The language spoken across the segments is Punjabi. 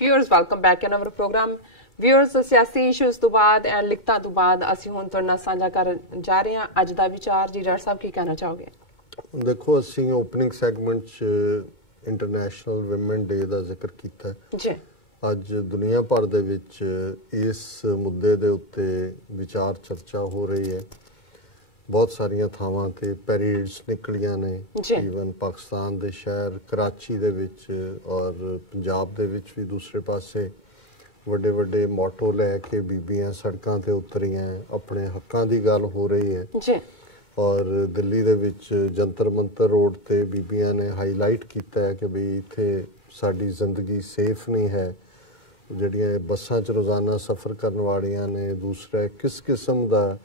Viewers, welcome back in our program. Viewers, ਸਿਆਸੀ ਇਸ਼ੂਜ਼ ਤੋਂ ਬਾਅਦ ਐਂਡ ਲਿਖਤਾਂ ਤੋਂ ਬਾਅਦ ਅਸੀਂ ਹੁਣ ਤੁਹਾਡੇ ਨਾਲ ਸਾਂਝਾ ਕਰਨ ਜਾ ਰਹੇ ਹਾਂ ਅੱਜ ਦਾ ਵਿਚਾਰ। ਜੀ ਡਾਕਟਰ ਸਾਹਿਬ ਕੀ ਕਹਿਣਾ ਚਾਹੋਗੇ? ਦੇਖੋ, ਅਸੀਂ ਓਪਨਿੰਗ ਸੈਗਮੈਂਟ 'ਚ ਇੰਟਰਨੈਸ਼ਨਲ ਵਿਮਨ ਡੇ ਦਾ ਜ਼ਿਕਰ ਕੀਤਾ ਜੀ। ਅੱਜ ਦੁਨੀਆ ਭਰ ਦੇ ਵਿੱਚ ਇਸ ਮੁੱਦੇ ਦੇ ਉੱਤੇ ਵਿਚਾਰ ਚਰਚਾ ਹੋ ਰਹੀ ਹੈ। ਬਹੁਤ ਸਾਰੀਆਂ ਥਾਵਾਂ ਤੇ ਪੈਰੇਡਸ ਨਿਕਲੀਆਂ ਨੇ, ਈਵਨ ਪਾਕਿਸਤਾਨ ਦੇ ਸ਼ਹਿਰ ਕਰਾਚੀ ਦੇ ਵਿੱਚ ਔਰ ਪੰਜਾਬ ਦੇ ਵਿੱਚ ਵੀ ਦੂਸਰੇ ਪਾਸੇ ਵੱਡੇ ਵੱਡੇ ਮੋਟੋ ਲੈ ਕੇ ਬੀਬੀਆਂ ਸੜਕਾਂ ਤੇ ਉਤਰੀਆਂ, ਆਪਣੇ ਹੱਕਾਂ ਦੀ ਗੱਲ ਹੋ ਰਹੀ ਹੈ ਜੀ। ਔਰ ਦਿੱਲੀ ਦੇ ਵਿੱਚ ਜੰਤਰ ਮੰਤਰ ਰੋਡ ਤੇ ਬੀਬੀਆਂ ਨੇ ਹਾਈਲਾਈਟ ਕੀਤਾ ਹੈ ਕਿ ਵੀ ਇੱਥੇ ਸਾਡੀ ਜ਼ਿੰਦਗੀ ਸੇਫ ਨਹੀਂ ਹੈ। ਜਿਹੜੀਆਂ ਬੱਸਾਂ 'ਚ ਰੋਜ਼ਾਨਾ ਸਫ਼ਰ ਕਰਨ ਵਾਲੀਆਂ ਨੇ, ਦੂਸਰਾ ਕਿਸ ਕਿਸਮ ਦਾ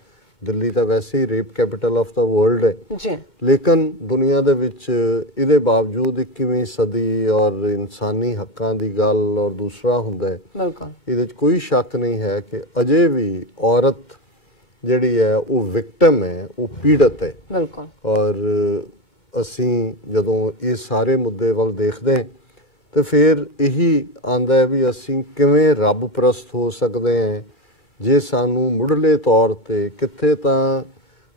ਦਿੱਲੀ ਤਾਂ ਵੈਸੇ ਹੀ rape capital of the world ਹੈ ਜੀ, ਲੇਕਿਨ ਦੁਨੀਆ ਦੇ ਵਿੱਚ ਇਹਦੇ ਬਾਵਜੂਦ 21ਵੀਂ ਸਦੀ ਔਰ ਇਨਸਾਨੀ ਹੱਕਾਂ ਦੀ ਗੱਲ ਔਰ ਦੂਸਰਾ ਹੁੰਦਾ ਹੈ। ਇਹਦੇ 'ਚ ਕੋਈ ਸ਼ੱਕ ਨਹੀਂ ਹੈ ਕਿ ਅਜੇ ਵੀ ਔਰਤ ਜਿਹੜੀ ਹੈ ਉਹ ਵਿਕਟਮ ਹੈ, ਉਹ ਪੀੜਤ ਹੈ। ਔਰ ਅਸੀਂ ਜਦੋਂ ਇਹ ਸਾਰੇ ਮੁੱਦੇ ਵੱਲ ਦੇਖਦੇ ਹਾਂ ਤੇ ਫਿਰ ਇਹੀ ਆਉਂਦਾ ਹੈ ਵੀ ਅਸੀਂ ਕਿਵੇਂ ਰੱਬ ਪ੍ਰਸਤ ਹੋ ਸਕਦੇ ਹਾਂ ਜੇ ਸਾਨੂੰ ਮੁੱਢਲੇ ਤੌਰ ਤੇ ਕਿੱਥੇ ਤਾਂ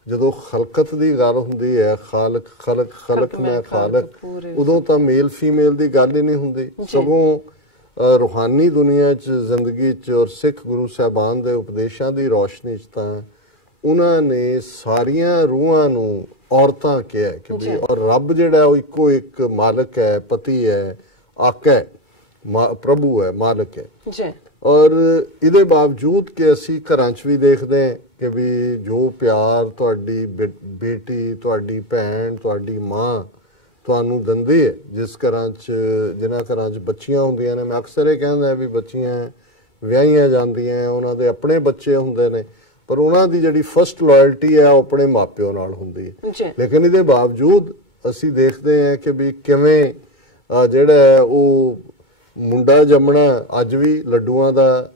ਜਦੋਂ ਖਲਕਤ ਦੀ ਗੱਲ ਹੁੰਦੀ ਹੈ, ਖਾਲਕ ਖਲਕ ਖਲਕ ਮੈਂ ਖਾਲਕ, ਉਦੋਂ ਤਾਂ ਮੇਲ ਫੀਮੇਲ ਦੀ ਗੱਲ ਹੀ ਨਹੀਂ ਹੁੰਦੀ। ਸਗੋਂ ਰੂਹਾਨੀ ਦੁਨੀਆ 'ਚ ਜ਼ਿੰਦਗੀ 'ਚ ਔਰ ਸਿੱਖ ਗੁਰੂ ਸਾਹਿਬਾਨ ਦੇ ਉਪਦੇਸ਼ਾਂ ਦੀ ਰੌਸ਼ਨੀ 'ਚ ਤਾਂ ਉਹਨਾਂ ਨੇ ਸਾਰੀਆਂ ਰੂਹਾਂ ਨੂੰ ਔਰਤਾਂ ਕਿਹਾ ਕਿ ਵੀ ਔਰ ਰੱਬ ਜਿਹੜਾ ਉਹ ਇੱਕੋ ਇੱਕ ਮਾਲਕ ਹੈ, ਪਤੀ ਹੈ, ਆਕਾ ਹੈ, ਪ੍ਰਭੂ ਹੈ, ਮਾਲਕ ਹੈ ਜੀ। ਔਰ ਇਹਦੇ ਬਾਵਜੂਦ ਕਿ ਅਸੀਂ ਘਰਾਂ 'ਚ ਵੀ ਦੇਖਦੇ ਹਾਂ ਕਿ ਵੀ ਜੋ ਪਿਆਰ ਤੁਹਾਡੀ ਬੇਟੀ, ਤੁਹਾਡੀ ਭੈਣ, ਤੁਹਾਡੀ ਮਾਂ ਤੁਹਾਨੂੰ ਦਿੰਦੀ ਹੈ, ਜਿਸ ਘਰਾਂ 'ਚ ਜਿਨ੍ਹਾਂ ਘਰਾਂ 'ਚ ਬੱਚੀਆਂ ਹੁੰਦੀਆਂ ਨੇ, ਮੈਂ ਅਕਸਰ ਇਹ ਕਹਿੰਦਾ ਵੀ ਬੱਚੀਆਂ ਵਿਆਹੀਆਂ ਜਾਂਦੀਆਂ, ਉਹਨਾਂ ਦੇ ਆਪਣੇ ਬੱਚੇ ਹੁੰਦੇ ਨੇ, ਪਰ ਉਹਨਾਂ ਦੀ ਜਿਹੜੀ ਫਸਟ ਲਾਇਲਟੀ ਹੈ ਉਹ ਆਪਣੇ ਮਾਪਿਓ ਨਾਲ ਹੁੰਦੀ ਹੈ। ਲੇਕਿਨ ਇਹਦੇ ਬਾਵਜੂਦ ਅਸੀਂ ਦੇਖਦੇ ਹਾਂ ਕਿ ਵੀ ਕਿਵੇਂ ਜਿਹੜਾ ਉਹ ਮੁੰਡਾ ਜੰਮਣਾ ਅੱਜ ਵੀ ਲੱਡੂਆਂ ਦਾ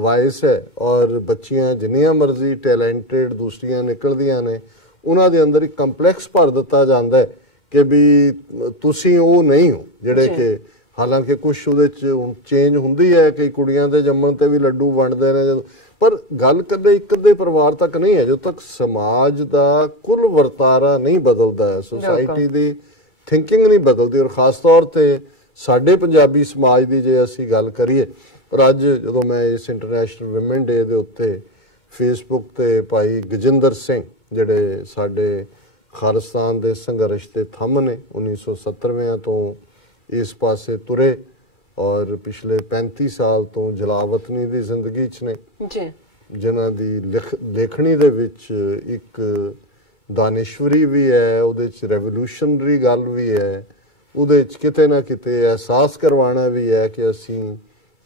ਵਾਇਸ ਹੈ ਔਰ ਬੱਚੀਆਂ ਜਿੰਨੀਆਂ ਮਰਜ਼ੀ ਟੈਲੈਂਟਡ ਦੂਸਰੀਆਂ ਨਿਕਲਦੀਆਂ ਨੇ, ਉਹਨਾਂ ਦੇ ਅੰਦਰ ਇੱਕ ਕੰਪਲੈਕਸ ਭਰ ਦਿੱਤਾ ਜਾਂਦਾ ਹੈ ਕਿ ਵੀ ਤੁਸੀਂ ਉਹ ਨਹੀਂ ਹੋ ਜਿਹੜੇ ਕਿ ਹਾਲਾਂਕਿ ਕੁਛ ਉਹਦੇ 'ਚ ਚੇਂਜ ਹੁੰਦੀ ਹੈ, ਕਈ ਕੁੜੀਆਂ ਦੇ ਜੰਮਣ ਤੇ ਵੀ ਲੱਡੂ ਵੰਡਦੇ ਨੇ ਜਦੋਂ, ਪਰ ਗੱਲ ਕਦੇ ਇੱਕ ਅੱਧੇ ਪਰਿਵਾਰ ਤੱਕ ਨਹੀਂ ਹੈ। ਜਦੋਂ ਤੱਕ ਸਮਾਜ ਦਾ ਕੁੱਲ ਵਰਤਾਰਾ ਨਹੀਂ ਬਦਲਦਾ, ਸੁਸਾਇਟੀ ਦੀ ਥਿੰਕਿੰਗ ਨਹੀਂ ਬਦਲਦੀ, ਔਰ ਖਾਸ ਤੌਰ ਤੇ ਸਾਡੇ ਪੰਜਾਬੀ ਸਮਾਜ ਦੀ ਜੇ ਅਸੀਂ ਗੱਲ ਕਰੀਏ। ਪਰ ਅੱਜ ਜਦੋਂ ਮੈਂ ਇਸ ਇੰਟਰਨੈਸ਼ਨਲ ਵਿਮਨ ਡੇ ਦੇ ਉੱਤੇ ਫੇਸਬੁੱਕ ਤੇ ਭਾਈ ਗਜਿੰਦਰ ਸਿੰਘ ਜਿਹੜੇ ਸਾਡੇ ਖਾਲਿਸਤਾਨ ਦੇ ਸੰਘਰਸ਼ ਦੇ ਥੰਮ ਨੇ, 1970ਵਿਆਂ ਤੋਂ ਇਸ ਪਾਸੇ ਤੁਰੇ ਔਰ ਪਿਛਲੇ 35 ਸਾਲ ਤੋਂ ਜਲਾਵਤਨੀ ਦੀ ਜ਼ਿੰਦਗੀ 'ਚ ਨੇ ਜੀ, ਜਿਨ੍ਹਾਂ ਦੀ ਲੇਖਣੀ ਦੇ ਵਿੱਚ ਇੱਕ ਦਾਨਿਸ਼ਵਰੀ ਵੀ ਹੈ, ਉਹਦੇ 'ਚ ਰੈਵੋਲੂਸ਼ਨਰੀ ਗੱਲ ਵੀ ਹੈ, ਉਹਦੇ 'ਚ ਕਿਤੇ ਨਾ ਕਿਤੇ ਅਹਿਸਾਸ ਕਰਵਾਉਣਾ ਵੀ ਹੈ ਕਿ ਅਸੀਂ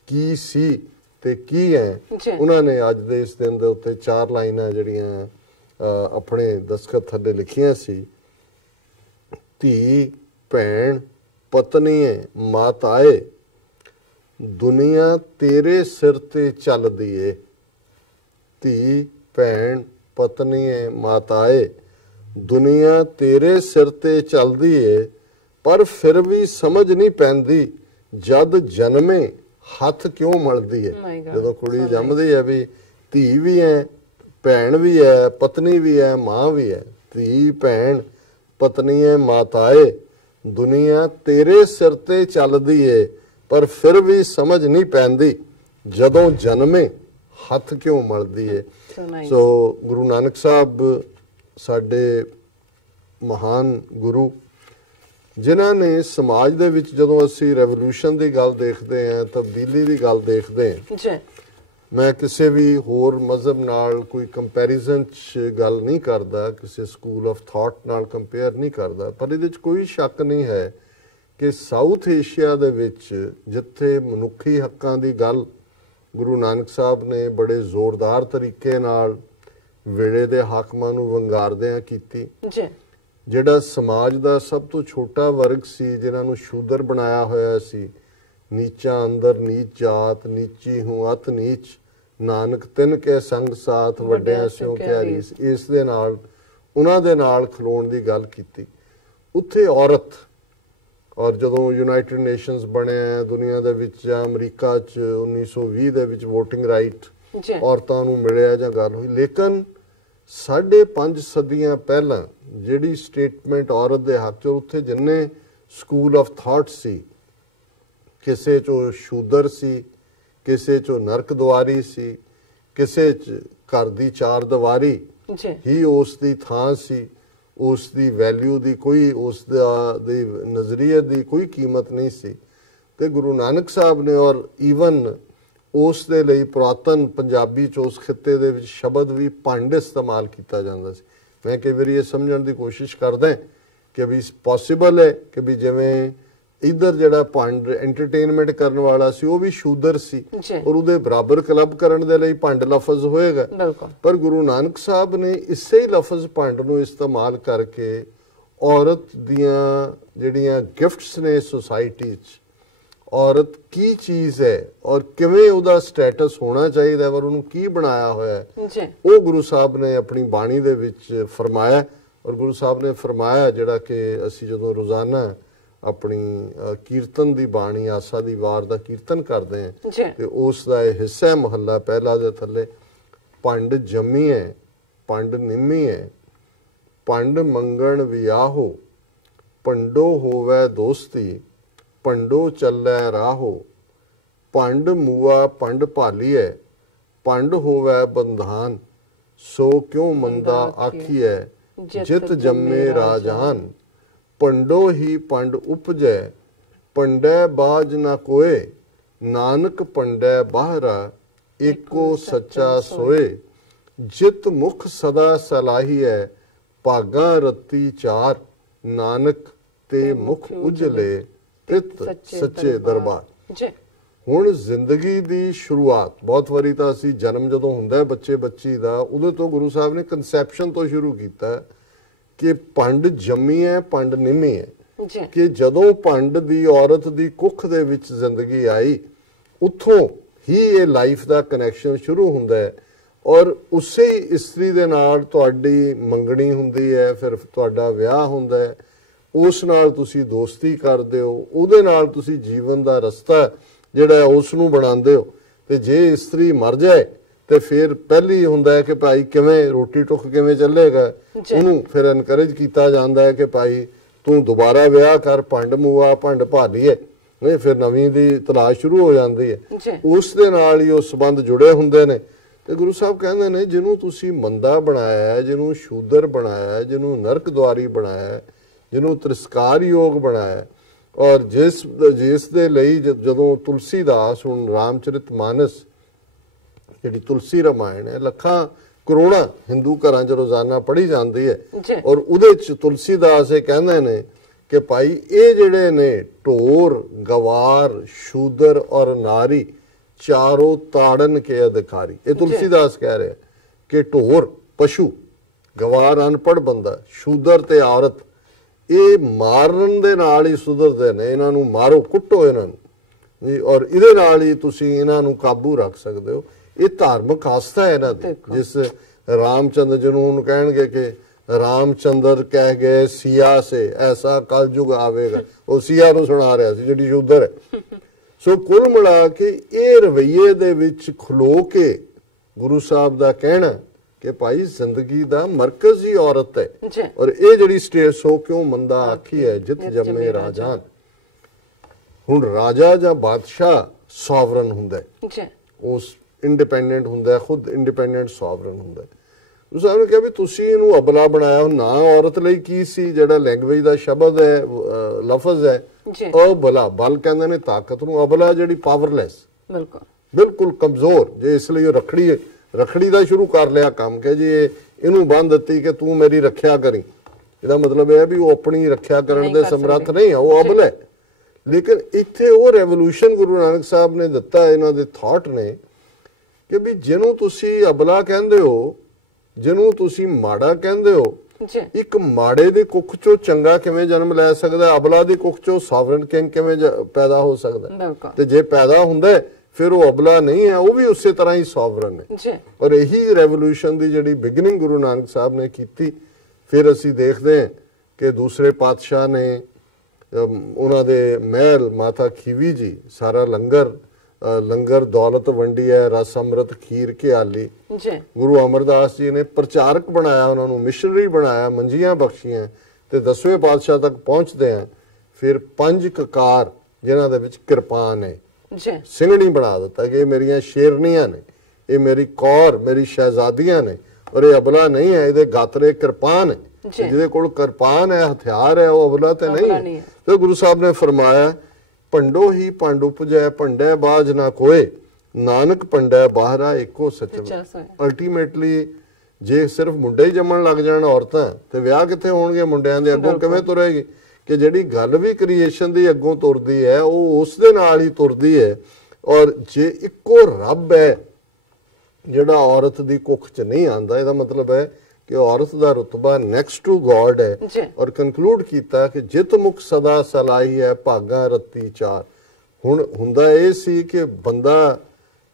ਕੀ ਸੀ ਤੇ ਕੀ ਹੈ। ਉਹਨਾਂ ਨੇ ਅੱਜ ਦੇ ਇਸ ਦਿਨ ਦੇ ਉੱਤੇ 4 ਲਾਈਨਾਂ ਜਿਹੜੀਆਂ ਆਪਣੇ ਦਸਖਤ ਥੱਲੇ ਲਿਖੀਆਂ ਸੀ, ਧੀ ਭੈਣ ਪਤਨੀ ਮਾਤਾਏ ਦੁਨੀਆ ਤੇਰੇ ਸਿਰ ਤੇ ਚੱਲਦੀ ਏ। ਧੀ ਭੈਣ ਪਤਨੀ ਮਾਤਾਏ ਦੁਨੀਆ ਤੇਰੇ ਸਿਰ ਤੇ ਚੱਲਦੀ ਏ, ਪਰ ਫਿਰ ਵੀ ਸਮਝ ਨਹੀਂ ਪੈਂਦੀ ਜਦ ਜਨਮੇ ਹੱਥ ਕਿਉਂ ਮਲਦੀ ਹੈ। ਜਦੋਂ ਕੁੜੀ ਜੰਮਦੀ ਹੈ ਵੀ ਧੀ ਵੀ ਹੈ, ਭੈਣ ਵੀ ਹੈ, ਪਤਨੀ ਵੀ ਹੈ, ਮਾਂ ਵੀ ਹੈ। ਧੀ ਭੈਣ ਪਤਨੀ ਮਾਤਾਏ ਦੁਨੀਆ ਤੇਰੇ ਸਿਰ ਤੇ ਚੱਲਦੀ ਏ, ਪਰ ਫਿਰ ਵੀ ਸਮਝ ਨਹੀਂ ਪੈਂਦੀ ਜਦੋਂ ਜਨਮੇ ਹੱਥ ਕਿਉਂ ਮਲਦੀ ਏ। ਸੋ ਗੁਰੂ ਨਾਨਕ ਸਾਹਿਬ ਸਾਡੇ ਮਹਾਨ ਗੁਰੂ, ਜਿਨ੍ਹਾਂ ਨੇ ਸਮਾਜ ਦੇ ਵਿੱਚ ਜਦੋਂ ਅਸੀਂ ਰੈਵੋਲੂਸ਼ਨ ਦੀ ਗੱਲ ਦੇਖਦੇ ਹਾਂ, ਤਬਦੀਲੀ ਦੀ ਗੱਲ ਦੇਖਦੇ ਹਾਂ, ਮੈਂ ਕਿਸੇ ਵੀ ਹੋਰ ਮਜ਼ਹਬ ਨਾਲ ਕੋਈ ਕੰਪੈਰੀਜ਼ਨ 'ਚ ਗੱਲ ਨਹੀਂ ਕਰਦਾ, ਕਿਸੇ ਸਕੂਲ ਆਫ ਥਾਟ ਨਾਲ ਕੰਪੇਅਰ ਨਹੀਂ ਕਰਦਾ, ਪਰ ਇਹਦੇ 'ਚ ਕੋਈ ਸ਼ੱਕ ਨਹੀਂ ਹੈ ਕਿ ਸਾਊਥ ਏਸ਼ੀਆ ਦੇ ਵਿੱਚ ਜਿੱਥੇ ਮਨੁੱਖੀ ਹੱਕਾਂ ਦੀ ਗੱਲ ਗੁਰੂ ਨਾਨਕ ਸਾਹਿਬ ਨੇ ਬੜੇ ਜ਼ੋਰਦਾਰ ਤਰੀਕੇ ਨਾਲ ਵੇਲੇ ਦੇ ਹਾਕਮਾਂ ਨੂੰ ਵੰਗਾਰਦਿਆਂ ਕੀਤੀ, ਜਿਹੜਾ ਸਮਾਜ ਦਾ ਸਭ ਤੋਂ ਛੋਟਾ ਵਰਗ ਸੀ, ਜਿਨ੍ਹਾਂ ਨੂੰ ਸ਼ੂਦਰ ਬਣਾਇਆ ਹੋਇਆ ਸੀ, ਨੀਚਾ ਅੰਦਰ ਨੀਚ ਜਾਤ, ਨੀਚੀ ਹੂੰ ਅਤ ਨੀਚ, ਨਾਨਕ ਤਿੰਨ ਕੇ ਸੰਗ ਸਾਥ, ਵੱਡਿਆਂ ਸਿਓ ਕਿਆ ਰੀਸ, ਇਸ ਦੇ ਨਾਲ ਉਹਨਾਂ ਦੇ ਨਾਲ ਖਲੋਣ ਦੀ ਗੱਲ ਕੀਤੀ। ਉੱਥੇ ਔਰਤ ਔਰ ਜਦੋਂ ਯੂਨਾਈਟਿਡ ਨੇਸ਼ਨਸ ਬਣਿਆ ਦੁਨੀਆ ਦੇ ਵਿੱਚ ਜਾਂ ਅਮਰੀਕਾ 'ਚ 1920 ਦੇ ਵਿੱਚ VOTING ਰਾਈਟ ਔਰਤਾਂ ਨੂੰ ਮਿਲਿਆ ਜਾਂ ਗੱਲ ਹੋਈ। ਲੇਕਿਨ 5.5 ਸਦੀਆਂ ਪਹਿਲਾਂ ਜਿਹੜੀ ਸਟੇਟਮੈਂਟ ਔਰਤ ਦੇ ਹੱਕ 'ਚ, ਉੱਥੇ ਜਿੰਨੇ ਸਕੂਲ ਆਫ ਥਾਟ ਸੀ, ਕਿਸੇ 'ਚੋਂ ਸ਼ੂਦਰ ਸੀ, ਕਿਸੇ 'ਚੋਂ ਨਰਕ ਦੁਆਰੀ ਸੀ, ਕਿਸੇ 'ਚ ਘਰ ਦੀ ਚਾਰ ਦੀਵਾਰੀ ਹੀ ਉਸ ਦੀ ਥਾਂ ਸੀ, ਉਸ ਦੀ ਵੈਲਿਊ ਦੀ ਕੋਈ, ਉਸ ਦੀ ਨਜ਼ਰੀਏ ਦੀ ਕੋਈ ਕੀਮਤ ਨਹੀਂ ਸੀ। ਤੇ ਗੁਰੂ ਨਾਨਕ ਸਾਹਿਬ ਨੇ ਔਰ ਈਵਨ ਉਸ ਦੇ ਲਈ ਪੁਰਾਤਨ ਪੰਜਾਬੀ 'ਚ ਉਸ ਖਿੱਤੇ ਦੇ ਵਿੱਚ ਸ਼ਬਦ ਵੀ ਭੰਡ ਇਸਤੇਮਾਲ ਕੀਤਾ ਜਾਂਦਾ ਸੀ। ਮੈਂ ਕਈ ਵਾਰੀ ਇਹ ਸਮਝਣ ਦੀ ਕੋਸ਼ਿਸ਼ ਕਰਦਾ ਕਿ ਵੀ ਪੋਸੀਬਲ ਹੈ ਕਿ ਵੀ ਜਿਵੇਂ ਇੱਧਰ ਜਿਹੜਾ ਭੰਡ ਐਂਟਰਟੇਨਮੈਂਟ ਕਰਨ ਵਾਲਾ ਸੀ ਉਹ ਵੀ ਸ਼ੂਦਰ ਸੀ ਔਰ ਉਹਦੇ ਬਰਾਬਰ ਕਲੱਬ ਕਰਨ ਦੇ ਲਈ ਭੰਡ ਲਫ਼ਜ਼ ਹੋਏਗਾ, ਪਰ ਗੁਰੂ ਨਾਨਕ ਸਾਹਿਬ ਨੇ ਇਸੇ ਹੀ ਲਫ਼ਜ਼ ਭੰਡ ਨੂੰ ਇਸਤੇਮਾਲ ਕਰਕੇ ਔਰਤ ਦੀਆਂ ਜਿਹੜੀਆਂ ਗਿਫਟਸ ਨੇ ਸੋਸਾਇਟੀ 'ਚ, ਔਰਤ ਕੀ ਚੀਜ਼ ਹੈ ਔਰ ਕਿਵੇਂ ਉਹਦਾ ਸਟੇਟਸ ਹੋਣਾ ਚਾਹੀਦਾ ਔਰ ਉਹਨੂੰ ਕੀ ਬਣਾਇਆ ਹੋਇਆ ਹੈ, ਉਹ ਗੁਰੂ ਸਾਹਿਬ ਨੇ ਆਪਣੀ ਬਾਣੀ ਦੇ ਵਿੱਚ ਫਰਮਾਇਆ। ਔਰ ਗੁਰੂ ਸਾਹਿਬ ਨੇ ਫਰਮਾਇਆ ਜਿਹੜਾ ਕਿ ਅਸੀਂ ਜਦੋਂ ਰੋਜ਼ਾਨਾ ਆਪਣੀ ਕੀਰਤਨ ਦੀ ਬਾਣੀ ਆਸਾ ਦੀ ਵਾਰ ਦਾ ਕੀਰਤਨ ਕਰਦੇ ਹਾਂ ਤੇ ਉਸ ਦਾ ਇਹ ਹਿੱਸਾ ਮਹੱਲਾ ਪਹਿਲਾ ਦੇ ਥੱਲੇ, ਭੰਡ ਜੰਮੀ ਹੈ ਭੰਡ ਨਿੰਮੀ ਹੈ, ਭੰਡ ਮੰਗਣ ਵਿਆਹੋ, ਭੰਡੋ ਹੋਵੇ ਦੋਸਤੀ, ਭੰਡੋ ਚੱਲੇ ਰਾਹੋ, ਭੰਡ ਮੂਆ ਭੰਡ ਭਾਲੀਐ, ਭੰਡ ਹੋਵੇ ਬੰਧਾਨ, ਸੋ ਕਿਉਂ ਮੰਦਾ ਆਖੀਐ, ਜਿਤ ਜੰਮੇ ਰਾਜਾਨ, ਭੰਡੋ ਹੀ ਭੰਡ ਉਪਜੈ, ਭੰਡੈ ਬਾਜ ਨਾ ਕੋਏ, ਨਾਨਕ ਭੰਡੈ ਬਾਹਰਾ, ਏਕੋ ਸੱਚਾ ਸੋਏ, ਜਿਤ ਮੁਖ ਸਦਾ ਸਲਾਹੀਐ, ਭਾਗਾ ਰਤੀ ਚਾਰ, ਨਾਨਕ ਤੇ ਮੁਖ ਉਜਲੇ, ਤਿਤ ਸੱਚੇ ਦਰਬਾਰ। ਹੁਣ ਜ਼ਿੰਦਗੀ ਦੀ ਸ਼ੁਰੂਆਤ ਬਹੁਤ ਵਾਰੀ ਤਾਂ ਅਸੀਂ ਜਨਮ ਜਦੋਂ ਹੁੰਦਾ ਬੱਚੇ ਬੱਚੀ ਦਾ, ਉਦੋਂ ਤੋਂ ਗੁਰੂ ਸਾਹਿਬ ਨੇ ਕਨਸੈਪਸ਼ਨ ਤੋਂ ਸ਼ੁਰੂ ਕੀਤਾ ਕਿ ਭੰਡ ਜੰਮੀ ਹੈ ਭੰਡ ਨਿੰਮੀ ਹੈ, ਕਿ ਜਦੋਂ ਭੰਡ ਦੀ ਔਰਤ ਦੀ ਕੁੱਖ ਦੇ ਵਿੱਚ ਜ਼ਿੰਦਗੀ ਆਈ ਉੱਥੋਂ ਹੀ ਇਹ ਲਾਈਫ ਦਾ ਕਨੈਕਸ਼ਨ ਸ਼ੁਰੂ ਹੁੰਦਾ ਹੈ ਔਰ ਉਸੇ ਇਸਤਰੀ ਦੇ ਨਾਲ ਤੁਹਾਡੀ ਮੰਗਣੀ ਹੁੰਦੀ ਹੈ, ਫਿਰ ਤੁਹਾਡਾ ਵਿਆਹ ਹੁੰਦਾ ਹੈ, ਉਸ ਨਾਲ ਤੁਸੀਂ ਦੋਸਤੀ ਕਰਦੇ ਹੋ, ਉਹਦੇ ਨਾਲ ਤੁਸੀਂ ਜੀਵਨ ਦਾ ਰਸਤਾ ਜਿਹੜਾ ਉਸ ਨੂੰ ਬਣਾਉਂਦੇ ਹੋ। ਤੇ ਜੇ ਇਸਤਰੀ ਮਰ ਜਾਏ ਤੇ ਫਿਰ ਪਹਿਲੀ ਹੁੰਦਾ ਹੈ ਕਿ ਭਾਈ ਕਿਵੇਂ ਰੋਟੀ ਟੁੱਕ ਕਿਵੇਂ ਚੱਲੇਗਾ, ਉਹਨੂੰ ਫਿਰ ਐਨਕਰੇਜ ਕੀਤਾ ਜਾਂਦਾ ਹੈ ਕਿ ਭਾਈ ਤੂੰ ਦੁਬਾਰਾ ਵਿਆਹ ਕਰ, ਭੰਡ ਮੂਆ ਭੰਡ ਭਾਲੀਏ, ਨਹੀਂ ਫਿਰ ਨਵੀਂ ਦੀ ਤਲਾਸ਼ ਸ਼ੁਰੂ ਹੋ ਜਾਂਦੀ ਹੈ। ਉਸ ਦੇ ਨਾਲ ਹੀ ਉਹ ਸੰਬੰਧ ਜੁੜੇ ਹੁੰਦੇ ਨੇ। ਤੇ ਗੁਰੂ ਸਾਹਿਬ ਕਹਿੰਦੇ ਨੇ ਜਿਹਨੂੰ ਤੁਸੀਂ ਮੰਦਾ ਬਣਾਇਆ, ਜਿਹਨੂੰ ਸ਼ੂਦਰ ਬਣਾਇਆ, ਜਿਹਨੂੰ ਨਰਕ ਦੁਆਰੀ ਬਣਾਇਆ, ਜਿਹਨੂੰ ਤਿਰਸਕਾਰਯੋਗ ਬਣਾਇਆ, ਔਰ ਜਿਸ ਦੇ ਲਈ ਜਦੋਂ ਤੁਲਸੀਦਾਸ, ਹੁਣ ਰਾਮਚਰਿਤ ਮਾਨਸ ਜਿਹੜੀ ਤੁਲਸੀ ਰਾਮਾਇਣ ਹੈ, ਲੱਖਾਂ ਕਰੋੜਾਂ ਹਿੰਦੂ ਘਰਾਂ 'ਚ ਰੋਜ਼ਾਨਾ ਪੜ੍ਹੀ ਜਾਂਦੀ ਹੈ ਔਰ ਉਹਦੇ 'ਚ ਤੁਲਸੀਦਾਸ ਇਹ ਕਹਿੰਦੇ ਨੇ ਕਿ ਭਾਈ ਇਹ ਜਿਹੜੇ ਨੇ ਢੋਰ ਗਵਾਰ ਸ਼ੂਦਰ ਔਰ ਨਾਰੀ ਚਾਰੋਂ ਤਾੜਨ ਕੇ ਅਧਿਕਾਰੀ, ਇਹ ਤੁਲਸੀਦਾਸ ਕਹਿ ਰਿਹਾ ਕਿ ਢੋਰ ਪਸ਼ੂ, ਗਵਾਰ ਅਨਪੜ੍ਹ ਬੰਦਾ, ਸ਼ੂਦਰ ਤੇ ਔਰਤ, ਇਹ ਮਾਰਨ ਦੇ ਨਾਲ ਹੀ ਸੁਧਰਦੇ ਨੇ, ਇਹਨਾਂ ਨੂੰ ਮਾਰੋ ਕੁੱਟੋ ਇਹਨਾਂ ਨੂੰ ਔਰ ਇਹਦੇ ਨਾਲ ਹੀ ਤੁਸੀਂ ਇਹਨਾਂ ਨੂੰ ਕਾਬੂ ਰੱਖ ਸਕਦੇ ਹੋ। ਇਹ ਧਾਰਮਿਕ ਆਸਥਾ ਹੈ ਇਹਨਾਂ ਦੀ। ਜਿਸ ਰਾਮਚੰਦਰ ਜਿਹਨੂੰ ਉਹਨੂੰ ਕਹਿਣਗੇ ਕਿ ਰਾਮਚੰਦਰ ਕਹਿ ਗਏ ਸੀਆ ਸੇ ਐਸਾ ਕਲਯੁਗ ਆਵੇਗਾ, ਉਹ ਸੀਆ ਨੂੰ ਸੁਣਾ ਰਿਹਾ ਸੀ ਜਿਹੜੀ ਸ਼ੂਦਰ ਹੈ। ਸੋ ਕੁੱਲ ਮਿਲਾ ਕੇ ਇਹ ਰਵੱਈਏ ਦੇ ਵਿੱਚ ਖਲੋ ਕੇ ਗੁਰੂ ਸਾਹਿਬ ਦਾ ਕਹਿਣਾ ਕਿ ਭਾਈ ਜ਼ਿੰਦਗੀ ਦਾ ਮਰਕਜ਼ ਹੀ ਔਰਤ ਹੈ ਔਰ ਇਹ ਜਿਹੜੀ ਸਟੇਜ ਸੋ ਕਿਉਂ ਮੰਦਾ ਆਖੀ ਹੈ, ਜਿਤ ਜੰਮੇ ਰਾਜਾਨ। ਹੁਣ ਰਾਜਾ ਜਾਂ ਬਾਦਸ਼ਾਹ ਸੋਵਰਨ ਹੁੰਦਾ ਹੈ, ਉਸ ਇੰਡੀਪੈਂਡੈਂਟ ਹੁੰਦਾ, ਖੁਦ ਇੰਡੀਪੈਂਡੈਂਟ ਸੋਵਰਨ ਹੁੰਦਾ। ਉਸ ਨੇ ਕਿਹਾ ਵੀ ਤੁਸੀਂ ਇਹਨੂੰ ਅਬਲਾ ਬਣਾਇਆ, ਨਾ ਔਰਤ ਲਈ ਕੀ ਸੀ, ਜਿਹੜਾ ਲੈਂਗੁਏਜ ਦਾ ਸ਼ਬਦ ਹੈ ਲਫ਼ਜ਼ ਹੈ ਅਬਲਾ, ਬਲ ਕਹਿੰਦੇ ਨੇ ਤਾਕਤ ਨੂੰ, ਅਬਲਾ ਜਿਹੜੀ ਪਾਵਰਲੈਸ, ਬਿਲਕੁਲ ਕਮਜ਼ੋਰ, ਜੇ ਇਸ ਲਈ ਉਹ ਰੱਖੜੀ ਦਾ ਸ਼ੁਰੂ ਕਰ ਲਿਆ ਕੰਮ ਕਿ ਜੀ ਇਹਨੂੰ ਬੰਨ ਦਿੱਤੀ ਕਿ ਤੂੰ ਮੇਰੀ ਰੱਖਿਆ ਕਰੀ, ਇਹਦਾ ਮਤਲਬ ਇਹ ਹੈ ਵੀ ਉਹ ਆਪਣੀ ਰੱਖਿਆ ਕਰਨ ਦੇ ਸਮਰੱਥ ਨਹੀਂ ਹੈ, ਉਹ ਅਬਲਾ ਹੈ। ਲੇਕਿਨ ਇੱਥੇ ਉਹ ਰੈਵੋਲੂਸ਼ਨ ਗੁਰੂ ਨਾਨਕ ਸਾਹਿਬ ਨੇ ਦਿੱਤਾ, ਇਹਨਾਂ ਦੇ ਥਾਟ ਨੇ ਕਿ ਵੀ ਜਿਹਨੂੰ ਤੁਸੀਂ ਅਬਲਾ ਕਹਿੰਦੇ ਹੋ, ਜਿਹਨੂੰ ਤੁਸੀਂ ਮਾੜਾ ਕਹਿੰਦੇ ਹੋ, ਇੱਕ ਮਾੜੇ ਦੀ ਕੁੱਖ ਚੋਂ ਚੰਗਾ ਕਿਵੇਂ ਜਨਮ ਲੈ ਸਕਦਾ, ਅਬਲਾ ਦੀ ਕੁੱਖ ਚੋਂ ਸੋਵਰਨ ਕਿੰਗ ਕਿਵੇਂ ਪੈਦਾ ਹੋ ਸਕਦਾ, ਤੇ ਜੇ ਪੈਦਾ ਹੁੰਦਾ ਫਿਰ ਉਹ ਅਬਲਾ ਨਹੀਂ ਹੈ, ਉਹ ਵੀ ਉਸੇ ਤਰ੍ਹਾਂ ਹੀ ਸੋਵਰਨ ਹੈ। ਔਰ ਇਹੀ ਰੈਵੋਲੂਸ਼ਨ ਦੀ ਜਿਹੜੀ ਬਿਗਨਿੰਗ ਗੁਰੂ ਨਾਨਕ ਸਾਹਿਬ ਨੇ ਕੀਤੀ। ਫਿਰ ਅਸੀਂ ਦੇਖਦੇ ਹਾਂ ਕਿ ਦੂਸਰੇ ਪਾਤਸ਼ਾਹ ਨੇ ਉਹਨਾਂ ਦੇ ਮਹਿਲ ਮਾਤਾ ਖੀਵੀ ਜੀ ਸਾਰਾ ਲੰਗਰ ਦੌਲਤ ਵੰਡੀ ਹੈ, ਰਸ ਅੰਮ੍ਰਿਤ ਖੀਰ ਘਿਆਲੀ ਜੀ। ਗੁਰੂ ਅਮਰਦਾਸ ਜੀ ਨੇ ਪ੍ਰਚਾਰਕ ਬਣਾਇਆ, ਉਹਨਾਂ ਨੂੰ ਮਿਸ਼ਨਰੀ ਬਣਾਇਆ, ਮੰਜੀਆਂ ਬਖਸ਼ੀਆਂ ਤੇ 10ਵੇਂ ਪਾਤਸ਼ਾਹ ਤੱਕ ਪਹੁੰਚਦੇ ਆ। ਫਿਰ 5 ਕਕਾਰ ਜਿਨ੍ਹਾਂ ਦੇ ਵਿੱਚ ਕਿਰਪਾਨ ਹੈ ਜੀ, ਸਿੰਘਣੀ ਬਣਾ ਦਿੱਤਾ ਕਿ ਇਹ ਮੇਰੀਆਂ ਸ਼ੇਰਨੀਆਂ ਨੇ, ਇਹ ਮੇਰੀ ਕੌਰ, ਮੇਰੀ ਸ਼ਹਿਜ਼ਾਦੀਆਂ ਨੇ, ਔਰ ਇਹ ਅਬਲਾ ਨਹੀਂ ਹੈ, ਇਹਦੇ ਗਾਤਰੇ ਕਿਰਪਾਨ ਹੈ। ਜਿਹਦੇ ਕੋਲ ਕਿਰਪਾਨ ਹੈ, ਹਥਿਆਰ ਹੈ, ਉਹ ਅਬਲਾ ਤੇ ਨਹੀਂ ਹੈ। ਤੇ ਗੁਰੂ ਸਾਹਿਬ ਨੇ ਫਰਮਾਇਆ ਭੰਡੋ ਹੀ ਭੰਡ ਉਪਜੈ, ਭੰਡੈ ਬਾਝ ਨਾ ਕੋਏ, ਨਾਨਕ ਭੰਡੈ ਬਾਹਰਾ ਇੱਕੋ ਸੱਚਾ। ਅਲਟੀਮੇਟਲੀ ਜੇ ਸਿਰਫ ਮੁੰਡੇ ਹੀ ਜੰਮਣ ਲੱਗ ਜਾਣ ਔਰਤਾਂ, ਤੇ ਵਿਆਹ ਕਿੱਥੇ ਹੋਣਗੇ? ਮੁੰਡਿਆਂ ਦੇ ਅੱਗੋਂ ਕਿਵੇਂ ਤੁਰੇਗੀ? ਕਿ ਜਿਹੜੀ ਗੱਲ ਵੀ ਕ੍ਰੀਏਸ਼ਨ ਦੀ ਅੱਗੋਂ ਤੁਰਦੀ ਹੈ ਉਹ ਉਸ ਦੇ ਨਾਲ ਹੀ ਤੁਰਦੀ ਹੈ। ਔਰ ਜੇ ਇੱਕੋ ਰੱਬ ਹੈ ਜਿਹੜਾ ਔਰਤ ਦੀ ਕੁੱਖ 'ਚ ਨਹੀਂ ਆਂਦਾ, ਇਹਦਾ ਮਤਲਬ ਹੈ ਕਿ ਔਰਤ ਦਾ ਰੁਤਬਾ ਨੈਕਸਟ ਟੂ ਗੋਡ ਹੈ। ਔਰ ਕਨਕਲੂਡ ਕੀਤਾ ਕਿ ਜਿਤ ਮੁਖ ਸਦਾ ਸਲਾਈ ਹੈ, ਭਾਗਾ ਰੱਤੀ ਚਾਰ। ਹੁਣ ਹੁੰਦਾ ਇਹ ਸੀ ਕਿ ਬੰਦਾ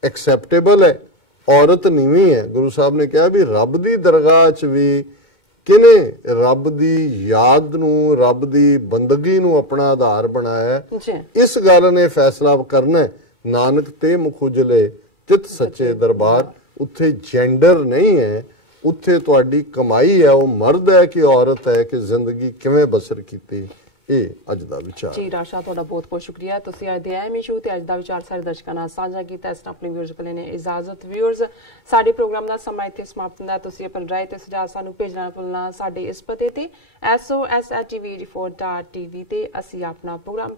ਐਕਸੈਪਟੇਬਲ ਹੈ, ਔਰਤ ਨੀਵੀਂ ਹੈ। ਗੁਰੂ ਸਾਹਿਬ ਨੇ ਕਿਹਾ ਵੀ ਰੱਬ ਦੀ ਦਰਗਾਹ 'ਚ ਵੀ ਕਿਨੇ ਰੱਬ ਦੀ ਯਾਦ ਨੂੰ, ਰੱਬ ਦੀ ਬੰਦਗੀ ਨੂੰ ਆਪਣਾ ਆਧਾਰ ਬਣਾਇਆ। ਇਸ ਗੱਲ ਨੇ ਫੈਸਲਾ ਕਰਨਾ, ਨਾਨਕ ਤੇ ਮੁਖ ਉਜਲੇ ਚਿਤ ਸੱਚੇ ਦਰਬਾਰ। ਉੱਥੇ ਜੈਂਡਰ ਨਹੀਂ ਹੈ, ਉੱਥੇ ਤੁਹਾਡੀ ਕਮਾਈ ਹੈ, ਉਹ ਮਰਦ ਹੈ ਕਿ ਔਰਤ ਹੈ, ਕਿ ਜ਼ਿੰਦਗੀ ਕਿਵੇਂ ਬਸਰ ਕੀਤੀ। ਇਹ ਅੱਜ ਦਾ ਵਿਚਾਰ ਜੀ। ਰਾਸ਼ਾ ਤੁਹਾਡਾ ਬਹੁਤ ਬਹੁਤ ਸ਼ੁਕਰੀਆ, ਤੁਸੀਂ ਅੱਜ ਦੇ ਅਹਿਮ ਇਸ਼ੂ ਤੇ ਅੱਜ ਦਾ ਵਿਚਾਰ ਸਾਰੇ ਦਰਸ਼ਕਾਂ ਨਾਲ ਸਾਂਝਾ ਕੀਤਾ। ਇਸ ਨਾਲ ਆਪਣੇ ਵਿਊਅਰਸ ਕੋਲ ਨੇ ਇਜਾਜ਼ਤ। ਵਿਊਅਰਸ, ਸਾਡੇ ਪ੍ਰੋਗਰਾਮ ਦਾ ਸਮਾਂ ਇੱਥੇ ਸਮਾਪਤ ਹੁੰਦਾ। ਤੁਸੀਂ ਆਪਣੀ ਰਾਏ ਤੇ ਸੁਝਾਅ ਸਾਨੂੰ ਭੇਜਣਾ ਭੁੱਲਣਾ ਸਾਡੇ ਇਸ ਪਤੇ ਤੇ sos@tv84.tv ਤੇ ਅਸੀਂ ਆਪਣਾ ਪ੍ਰੋਗਰਾਮ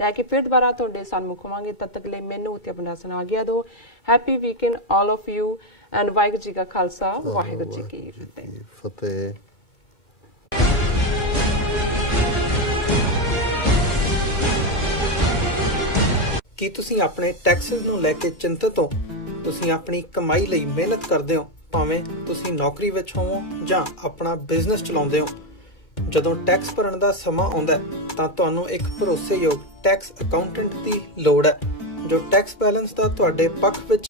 ਲੈ ਕੇ ਫਿਰ ਦੁਬਾਰਾ ਤੁਹਾਡੇ ਸਾਹਮਣੇ ਹੋਵਾਂਗੇ। ਤਦ ਤੱਕ ਲਈ ਮੈਨੂੰ ਤੇ ਆਪਣਾ ਸੁਣਾ ਗਿਆ ਦੋ। Happy weekend all of you and Waheguru ji ਕਾ ਖਾਲਸਾ, ਵਾਹਿਗੁਰੂ ਜੀ ਕੀ ਫਤਿਹ। ਕੀ ਤੁਸੀਂ ਆਪਣੇ ਟੈਕਸਿਸ ਨੂੰ ਲੈ ਕੇ ਚਿੰਤਤ ਹੋ? ਤੁਸੀਂ ਆਪਣੀ ਕਮਾਈ ਲਈ ਮਿਹਨਤ ਕਰਦੇ ਹੋ, ਭਾਵੇਂ ਤੁਸੀਂ ਨੌਕਰੀ ਵਿੱਚ ਹੋਵੋ ਜਾਂ ਆਪਣਾ ਬਿਜ਼ਨਸ ਚਲਾਉਂਦੇ ਹੋ। ਜਦੋਂ ਟੈਕਸ ਭਰਨ ਦਾ ਸਮਾਂ ਆਉਂਦਾ ਤਾਂ ਤੁਹਾਨੂੰ ਇੱਕ ਭਰੋਸੇਯੋਗ ਟੈਕਸ ਅਕਾਊਂਟੈਂਟ ਦੀ ਲੋੜ ਹੈ ਜੋ ਟੈਕਸ ਬੈਲੈਂਸ ਦਾ ਤੁਹਾਡੇ ਪੱਖ ਵਿੱਚ